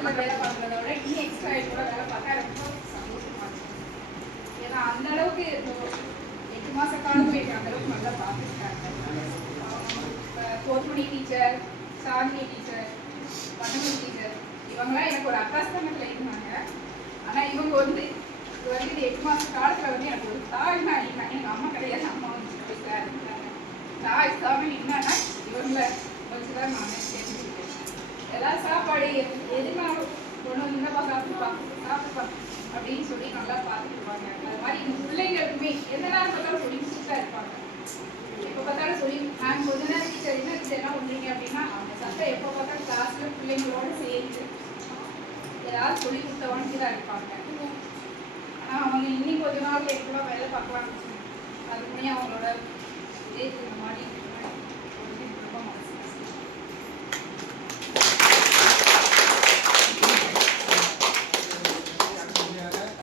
ஹாஸ்டலில் வேலை பார்க்குறத விட இன்னும் எக்ஸ்ட்ரா கூட வேலை பார்த்தா ரொம்ப சந்தோஷமா இருக்கும். ஏன்னா அந்த அளவுக்கு 8 மாத காலம் போயிட்டு அந்த அளவுக்கு நல்லா பார்த்துருக்காங்க. கோர்மணி டீச்சர், சாந்தினி டீச்சர், வண்ணமணி டீச்சர் இவங்களாம் எனக்கு ஒரு அக்கா ஸ்தானத்தில் இருந்தாங்க. ஆனால் இவங்க வந்து இது வரைக்கும் 8 மாத காலத்தில் வந்து எனக்கு ஒரு தாய்னா எங்கள் அம்மா கிடையாது, அம்மா வந்து இருந்தாங்க. தாய் ஸ்தானம் என்னன்னா இவங்களை வச்சு தான் நான் தெரிஞ்சுக்கிட்டேன். ஏதாவது சாப்பாடு எதுனாலும் கொண்டு வந்துப்பா சாப்பிட்டுப்பா அப்படின்னு சொல்லி நல்லா பார்த்துக்குவாங்க. அது மாதிரி இந்த பிள்ளைங்களுக்குமே எந்த நேரம் பார்த்தாலும் சொல்லி கொடுத்துட்டா இருப்பாங்க. எப்போ பார்த்தாலும் சொல்லி நான் கொஞ்ச நேரம் டீச்சர் என்ன டீச்சர் என்ன பண்ணுறீங்க அப்படின்னா அவங்க சத்தம் எப்போ பார்த்தாலும் கிளாஸில் பிள்ளைங்களோட சேர்ந்து ஏதாவது சொல்லி கொடுத்தவனுக்கு தான் இருப்பாங்க. ஆனால் அவங்க இன்னும் கொஞ்ச நாள் கூட வேலை பார்க்கலாம். அதுக்குமே அவங்களோட இதே இந்த மாதிரி